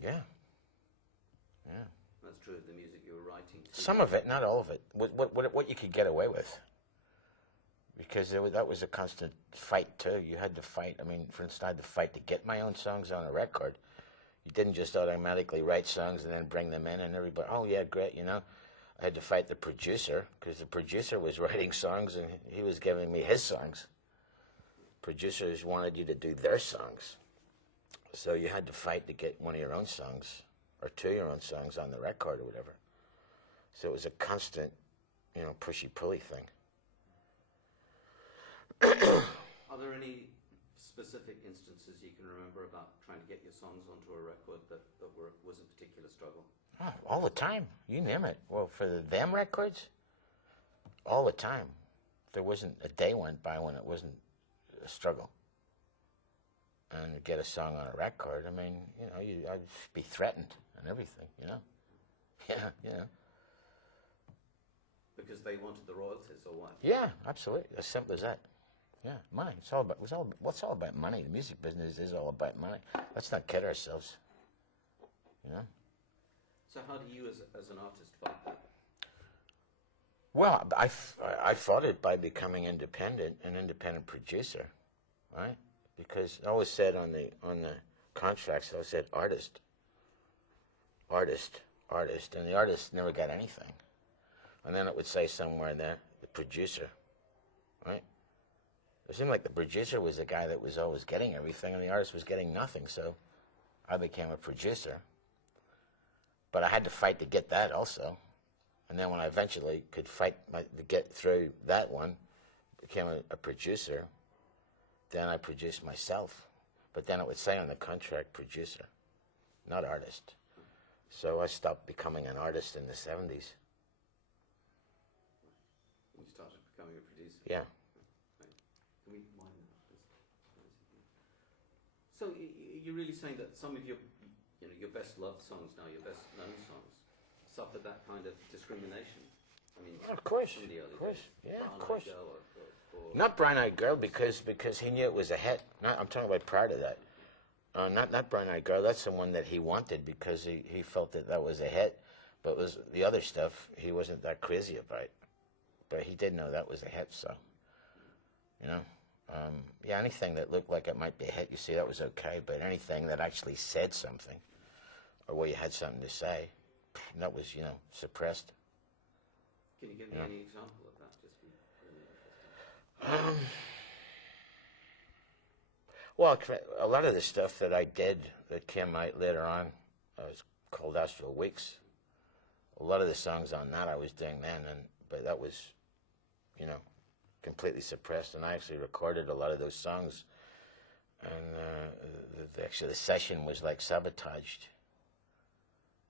Yeah. Yeah. That's true of the music you were writing too. Some of it, not all of it. What you could get away with. Because that was a constant fight, too. You had to fight. I mean, for instance, I had to fight to get my own songs on a record. You didn't just automatically write songs and then bring them in and everybody, oh, yeah, great, you know. I had to fight the producer because the producer was writing songs and he was giving me his songs. Producers wanted you to do their songs. So you had to fight to get one of your own songs or two of your own songs on the record or whatever. So it was a constant, you know, pushy-pulley thing. Are there any specific instances you can remember about trying to get your songs onto a record that was a particular struggle? Oh, all the time. You name it. Well, for them records, all the time. There wasn't a day went by when it wasn't a struggle. And to get a song on a record, I mean, you know, I'd be threatened and everything, you know. Yeah, yeah. Because they wanted the royalties or what? Yeah, absolutely. As simple as that. Yeah, money. It's all about money. The music business is all about money. Let's not kid ourselves. You know? So how do you, as an artist, fight that? Well, I fought it by becoming an independent producer, right? Because I always said on the contracts, I always said artist, and the artist never got anything. And then it would say somewhere there, the producer, right? It seemed like the producer was the guy that was always getting everything, and the artist was getting nothing. So I became a producer. But I had to fight to get that also. And then when I eventually could fight to get through that one, became a producer, then I produced myself. But then it would say on the contract, producer, not artist. So I stopped becoming an artist in the 70s. You started becoming a producer? Yeah. Can we wind that up, please? So you're really saying that some of your best loved songs now, your best known songs, suffered that kind of discrimination? I mean, of course, in the early of course, days, yeah, of course. or Not Brown Eyed Girl because he knew it was a hit. I'm talking about prior to that. Not Brown Eyed Girl. That's the one that he wanted because he felt that was a hit. But was the other stuff he wasn't that crazy about. But he did know that was a hit, so you know. Yeah, anything that looked like it might be a hit, you see, that was okay. But anything that actually said something, or where you had something to say, that was, you know, suppressed. Can you give me any example of that? Just really interesting. Well, a lot of the stuff that I did that came out later on was called Astral Weeks. A lot of the songs on that I was doing then, but that was, you know, completely suppressed. And I actually recorded a lot of those songs. And actually the session was like sabotaged.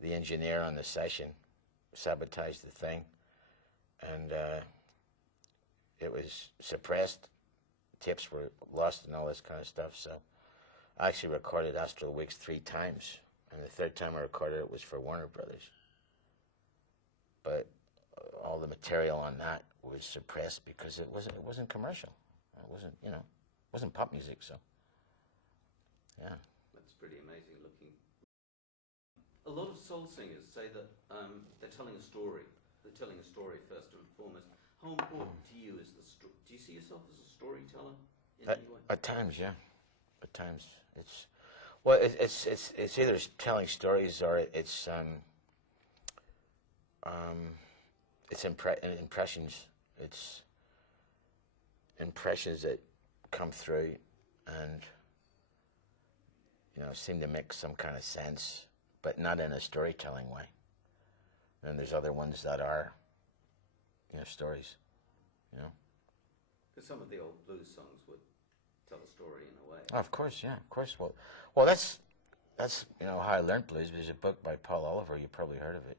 The engineer on the session sabotaged the thing. And it was suppressed. Tapes were lost and all this kind of stuff. So I actually recorded Astral Weeks 3 times. And the third time I recorded it was for Warner Brothers. But all the material on that was suppressed because it wasn't commercial. It wasn't, you know, it wasn't pop music, so yeah. That's pretty amazing looking. A lot of soul singers say that they're telling a story. They're telling a story first and foremost. How important to you is the story? Do you see yourself as a storyteller in any way? At times, yeah. At times, it's either telling stories or it's impressions. It's impressions that come through and, you know, seem to make some kind of sense, but not in a storytelling way. And there's other ones that are, you know, stories, you know. Because some of the old blues songs would tell a story in a way. Oh, of course, yeah, of course. Well, that's you know how I learned blues. There's a book by Paul Oliver. You probably heard of it.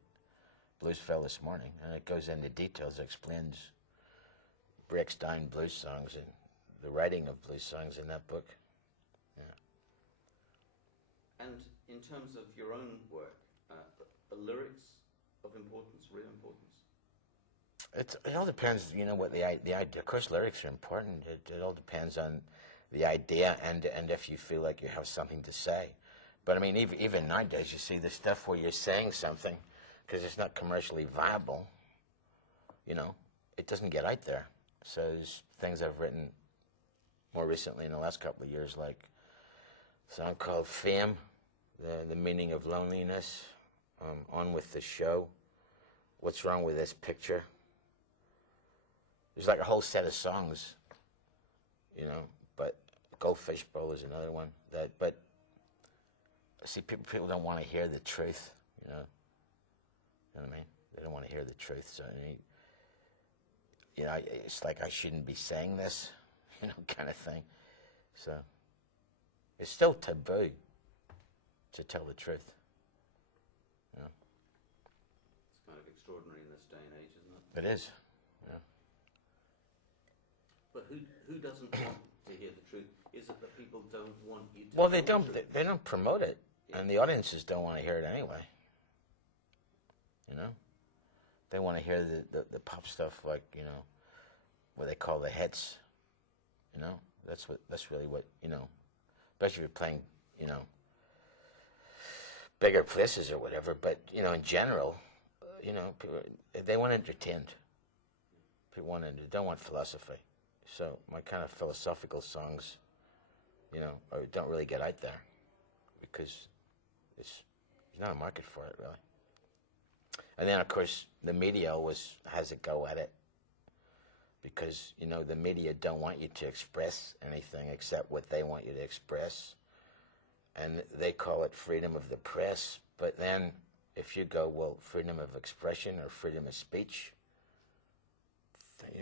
Blues Fell This Morning, and it goes into details, explains, breaks down blues songs and the writing of blues songs in that book. Yeah. And in terms of your own work, are lyrics of importance, real importance? It all depends, you know, what the idea. Of course, lyrics are important. It all depends on the idea and if you feel like you have something to say. But I mean, even nowadays, you see the stuff where you're saying something because it's not commercially viable. You know, it doesn't get out there. So there's things I've written more recently in the last couple of years, like a song called "Fame," the meaning of loneliness, "On with the Show," "What's Wrong with This Picture." There's like a whole set of songs, you know. But "Goldfish Bowl" is another one that. But see, people don't want to hear the truth, you know. You know what I mean? They don't want to hear the truth. So, you know, it's like I shouldn't be saying this, you know, kind of thing. So it's still taboo to tell the truth. You know? It's kind of extraordinary in this day and age, isn't it? It is. Yeah. But who doesn't want to hear the truth? Is it that people don't want you to? Well, tell the truth? they don't promote it, Yeah. and the audiences don't want to hear it anyway. You know, they want to hear the pop stuff, like, you know, what they call the hits. You know, that's really what, you know, especially if you're playing, you know, bigger places or whatever. But you know, in general, you know, people, they want entertained. People they don't want philosophy. So my kind of philosophical songs, you know, don't really get out there because there's not a market for it, really. And then, of course, the media always has a go at it because, you know, the media don't want you to express anything except what they want you to express. And they call it freedom of the press. But then if you go, well, freedom of expression or freedom of speech, they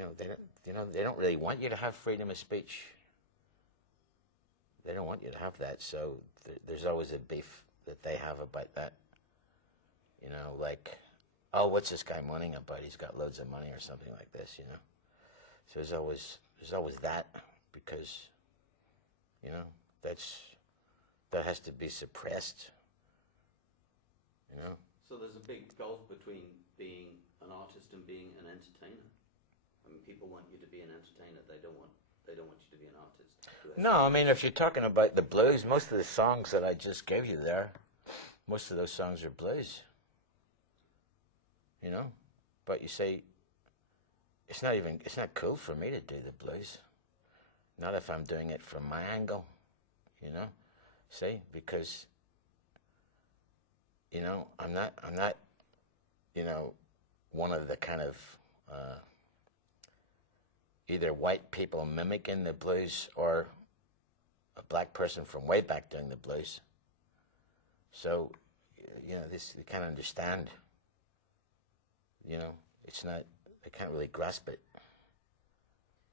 don't really want you to have freedom of speech. They don't want you to have that. So there's always a beef that they have about that. You know, like, oh, what's this guy moaning about? He's got loads of money or something like this, you know. So there's always that because, you know, that has to be suppressed. You know. So there's a big gulf between being an artist and being an entertainer. I mean, people want you to be an entertainer. They don't want you to be an artist. No, I mean, if you're talking about the blues, most of the songs that I just gave you there, most of those songs are blues. You know, but you say, it's not cool for me to do the blues. Not if I'm doing it from my angle, you know. See, because, you know, I'm not, you know, one of the kind of either white people mimicking the blues or a black person from way back doing the blues. So, you know, you can't understand. You know, it's not, I can't really grasp it.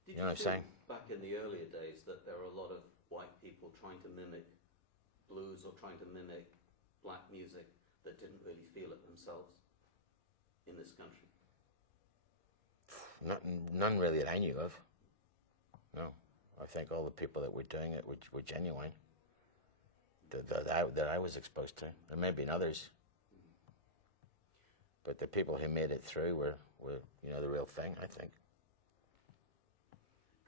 Did you know what I'm saying? Back in the earlier days that there were a lot of white people trying to mimic blues or trying to mimic black music that didn't really feel it themselves in this country? None really that I knew of. No. I think all the people that were doing it were genuine. That I was exposed to. There may have been others. But the people who made it through were you know, the real thing, I think.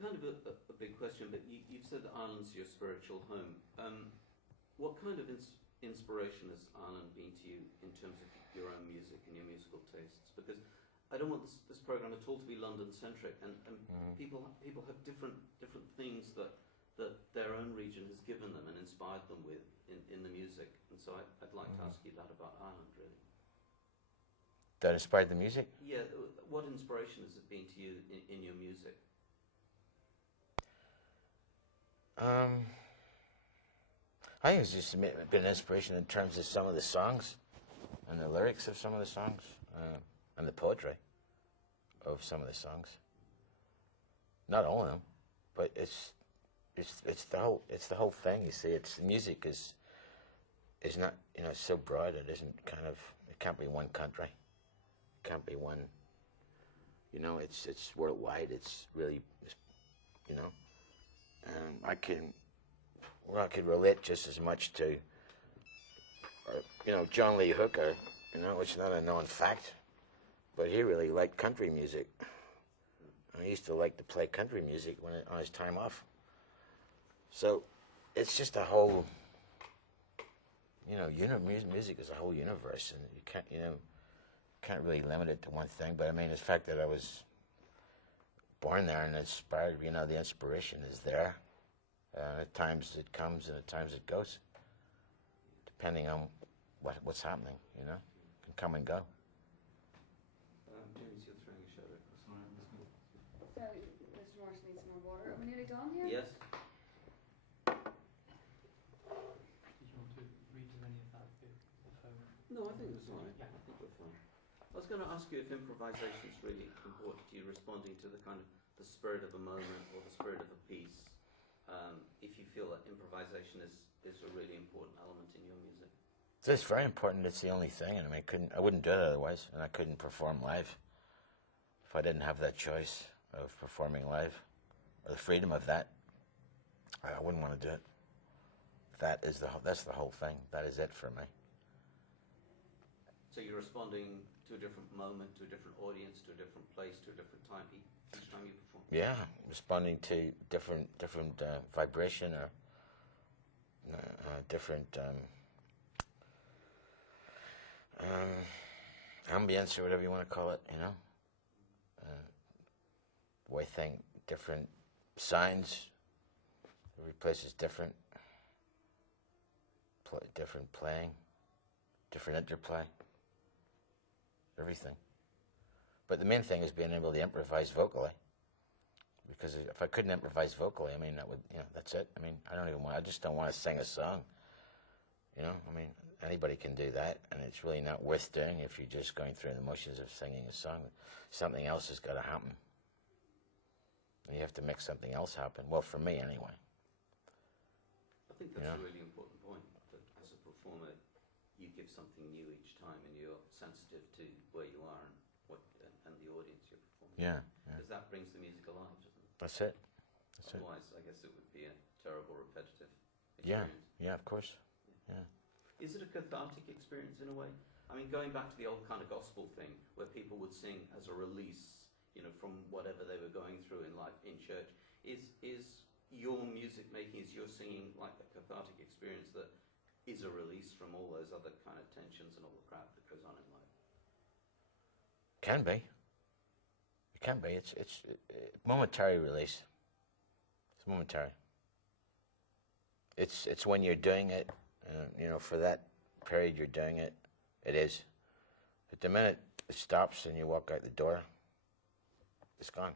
Kind of a big question, but you've said that Ireland's your spiritual home. What kind of inspiration has Ireland been to you in terms of your own music and your musical tastes? Because I don't want this program at all to be London-centric, and people have different things that their own region has given them and inspired them with in the music. And so I'd like to ask you that about Ireland, really. That inspired the music? Yeah, what inspiration has it been to you in your music? I think it's just been inspiration in terms of some of the songs and the lyrics of some of the songs and the poetry of some of the songs. Not all of them, but it's the whole thing. You see, music is not, you know, so broad. It isn't kind of, it can't be one country. It can't be one. You know, it's worldwide. It's really, you know. I could relate just as much to, you know, John Lee Hooker, you know, which is not a known fact, but he really liked country music. And he used to like to play country music on his time off. So it's just a whole you know, music is a whole universe, and you can't, you know, can't really limit it to one thing. But I mean, the fact that I was born there and inspired, you know, the inspiration is there. At times it comes and at times it goes, depending on what's happening, you know. It can come and go. James, you're throwing your shoulder across. So, Mr. Morrison needs some more water. Are we nearly done here? Yes? Did you want to redo any of that bit of homework? No, I think it's all right. Yeah. I think we're fine. I was going to ask you if improvisation is really important to you, responding to the kind of the spirit of a moment or the spirit of a piece. If you feel that improvisation is a really important element in your music. It's very important. It's the only thing, and I mean, I wouldn't do it otherwise, and I couldn't perform live if I didn't have that choice of performing live, or the freedom of that. I wouldn't want to do it. That's the whole thing. That is it for me. So you're responding to a different moment, to a different audience, to a different place, to a different time each time you perform? Yeah, responding to different vibration or different ambience or whatever you want to call it, you know. Think different signs. Every place is different. Different playing, different interplay. Everything. But the main thing is being able to improvise vocally. Because if I couldn't improvise vocally, I mean, that would, you know, that's it. I mean, I just don't want to sing a song. You know, I mean, anybody can do that, and it's really not worth doing if you're just going through the motions of singing a song. Something else has got to happen. And you have to make something else happen. Well, for me, anyway. I think that's a really important point, that as a performer, you give something new each time, and you're sensitive to where you are and the audience you're performing. Yeah. Because that brings the music alive, doesn't it? That's it. Otherwise, I guess it would be a terrible repetitive Yeah, experience. yeah, of course. Yeah. Is it a cathartic experience in a way? I mean, going back to the old kind of gospel thing, where people would sing as a release, you know, from whatever they were going through in life, in church, is your music making, is your singing like a cathartic experience that is a release from all those other kind of tensions and all the crap that goes on in life? Can be. It can be. It's momentary release. It's momentary. It's when you're doing it, you know, for that period you're doing it, it is. But the minute it stops and you walk out the door, it's gone.